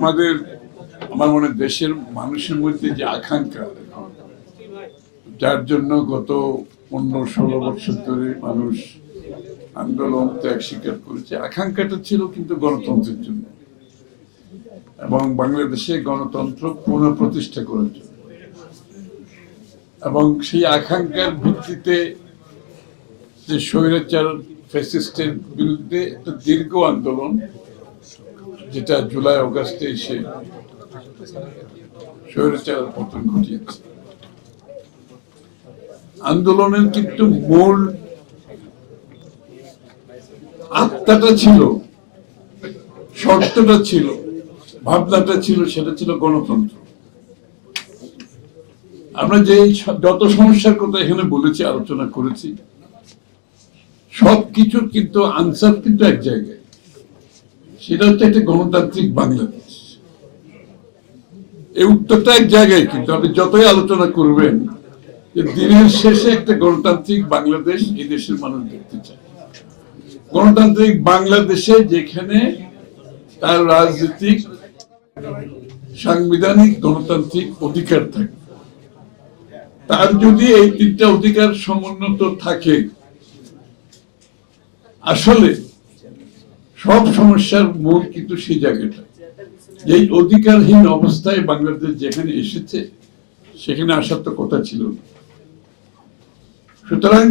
আমাদের আমার মনে হয় দেশের মানুষের মধ্যে যে আকাঙ্ক্ষা, যার জন্য গত 15-16 বছর ধরে মানুষ আন্দোলন ত্যাগ স্বীকার করেছে, আকাঙ্ক্ষাটা ছিল কিন্তু গণতন্ত্রের জন্য এবং বাংলাদেশে গণতন্ত্র পুনঃপ্রতিষ্ঠা করার জন্য। এবং সেই আকাঙ্ক্ষার ভিত্তিতে যে স্বৈরাচার ফ্যাসিস্টের বিরুদ্ধে একটা দীর্ঘ আন্দোলন, যেটা জুলাই অগাস্টে এসে স্বৈরাচার পতন ঘটিয়েছে। আন্দোলনের কিন্তু মূল আত্মাটা ছিল, শর্তটা ছিল, ভাবনাটা ছিল, সেটা ছিল গণতন্ত্র। আমরা যে যত সমস্যার কথা এখানে বলেছি, আলোচনা করেছি, সবকিছুর কিন্তু আনসার কিন্তু এক জায়গায়, সেটা হচ্ছে একটা গণতান্ত্রিক বাংলাদেশ। এই উত্তরটা এক জায়গায়, কিন্তু আপনি যতই আলোচনা করবেন যে দিনের শেষে একটা গণতান্ত্রিক বাংলাদেশ এই দেশের মানুষ দেখতে চায়। গণতান্ত্রিক বাংলাদেশে যেখানে তার রাজনৈতিক, সাংবিধানিক, গণতান্ত্রিক অধিকার থাকে, তার যদি এই তিনটা অধিকার সমুন্নত থাকে, আসলে সব সমস্যার মূল কিন্তু সেই জায়গাটা। এই অধিকারহীন অবস্থায় বাংলাদেশ যেখানে এসেছে, সেখানে আসার তো কথা ছিল না। সুতরাং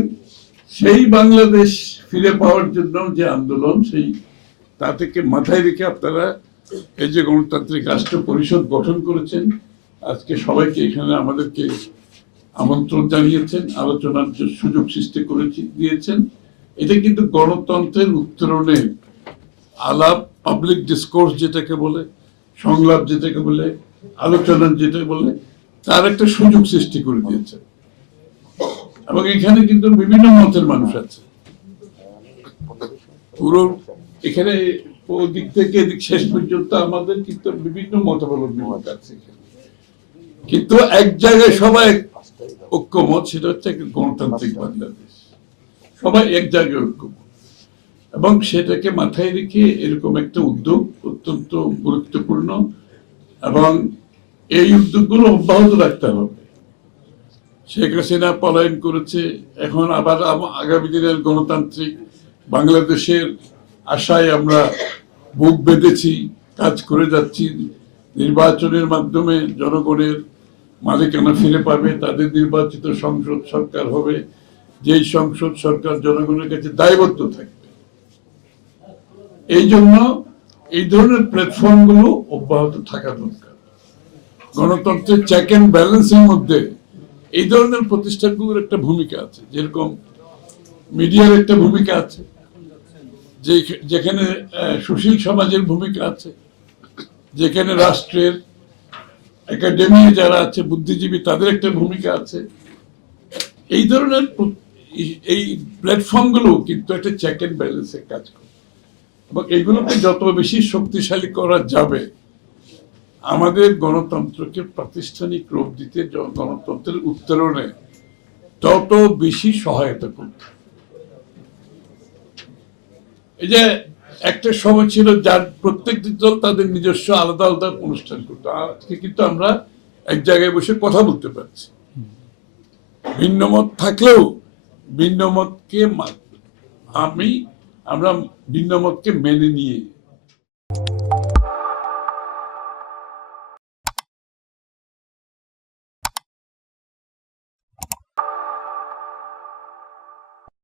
সেই বাংলাদেশ ফিরে পাওয়ার জন্য যে আন্দোলন, সেই তা থেকে মাথায় রেখে আপনারা এই যে গণতান্ত্রিক রাষ্ট্র পরিষদ গঠন করেছেন, আজকে সবাইকে এখানে আমাদেরকে আমন্ত্রণ জানিয়েছেন, আলোচনার সুযোগ সৃষ্টি দিয়েছেন। এটা কিন্তু গণতন্ত্রের উত্তরণে আলাপ, পাবলিক ডিসকোর্স যেটাকে বলে, সংলাপ যেটাকে বলে, আলোচনা যেটা বলে, তার একটা সুযোগ সৃষ্টি করে দিয়েছে। এবং এখানে কিন্তু বিভিন্ন মতের মানুষ আছে, পুরো এখানে ওদিক থেকে এদিক শেষ পর্যন্ত আমাদের কিন্তু বিভিন্ন মতাবলম্বী মত আছে, কিন্তু এক জায়গায় সবাই ঐক্যমত, সেটা হচ্ছে একটা গণতান্ত্রিক বাংলাদেশ। সবাই এক জায়গায় ঐক্যমত, এবং সেটাকে মাথায় রেখে এরকম একটা উদ্যোগ অত্যন্ত গুরুত্বপূর্ণ, এবং এই উদ্যোগগুলো অব্যাহত রাখতে হবে। শেখ হাসিনা পলায়ন করেছে, এখন আবার আগামী দিনের গণতান্ত্রিক বাংলাদেশের আশায় আমরা বুক বেঁধেছি, কাজ করে যাচ্ছি। নির্বাচনের মাধ্যমে জনগণের মালিকানা ফিরে পাবে, তাদের নির্বাচিত সংসদ সরকার হবে, যেই সংসদ সরকার জনগণের কাছে দায়বদ্ধ থাকবে। এই জন্য এই ধরনের প্ল্যাটফর্মগুলো অব্যাহত থাকা দরকার। গণতন্ত্রের চেক অ্যান্ড ব্যালেন্সের মধ্যে এই ধরনের প্রতিষ্ঠানগুলোর একটা ভূমিকা আছে, যেরকম মিডিয়ার একটা ভূমিকা আছে, যেখানে সুশীল সমাজের ভূমিকা আছে, যেখানে রাষ্ট্রের একাডেমি যারা আছে, বুদ্ধিজীবী, তাদের একটা ভূমিকা আছে। এই ধরনের এই প্ল্যাটফর্মগুলো কিন্তু একটা চেক অ্যান্ড ব্যালেন্সের কাজ করে, এবং এইগুলোকে যত বেশি শক্তিশালী করা যাবে, আমাদের গণতন্ত্রকে প্রাতিষ্ঠানিক রূপ দিতে, গণতন্ত্রের উত্তরণে তত বেশি সহায়তা করবে। এই যে একটা সময় ছিল যার প্রত্যেকটি দল তাদের নিজস্ব আলাদা আলাদা অনুষ্ঠান করতো, আজকে কিন্তু আমরা এক জায়গায় বসে কথা বলতে পারছি। ভিন্ন মত থাকলেও ভিন্ন মতকে আমরা ভিন্ন মতকে মেনে নিয়ে